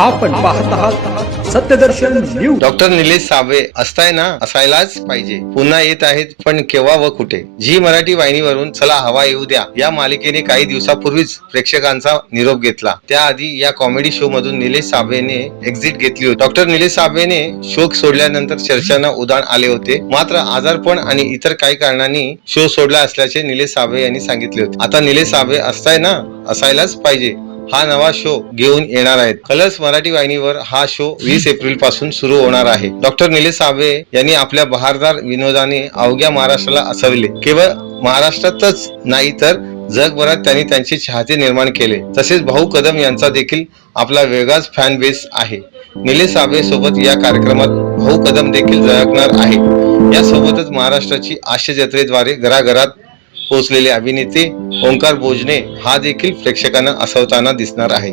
आपण पाहत आहात सत्यदर्शन न्यूज। डॉक्टर निलेश साबळे असताय ना, असायलाच पाहिजे। पुन्हा येत आहेत, पण केव्हा व कुठे? झी मराठी वाहिनीवरून चला हवा येऊ द्या या मालिकेने काही दिवसापूर्वीच प्रेक्षकांचा निरोप घेतला। त्याआधी या कॉमेडी शो मधून निलेश साबळेने एक्झिट घेतली होती। डॉक्टर निलेश साबळेने शो सोडल्यानंतर चर्चांना उधाण आले होते। मात्र आजारपण आणि इतर काही कारणांनी शो सोडला असल्याचे निलेश साबळे यांनी सांगितले होते। आता निलेश साबळे असताय ना, असायलाच पाहिजे हा नवा शो घेऊन येणार आहेत। कलर्स मराठी वाहिनीवर हा शो 20 एप्रिल पासून सुरू होणार आहे। डॉक्टर निलेश साबळे यांनी आपल्या बहारदार विनोदाने अवघ्या महाराष्ट्राला हसविले। केवळ महाराष्ट्रातच नाही तर जगभरात त्यांनी त्यांचे चाहते निर्माण केले। तसेच भाऊ कदम यांचा देखील आपला वेगळाच फॅन बेस आहे। निलेश साबळे सोबत या कार्यक्रमात भाऊ कदम देखील झळकणार आहे। यासोबतच महाराष्ट्राची आशा जत्रेद्वारे घराघरात पोहोचलेले अभिनेते ओंकार भोजने हा देखील प्रेक्षकांना हसवताना दिसणार आहे।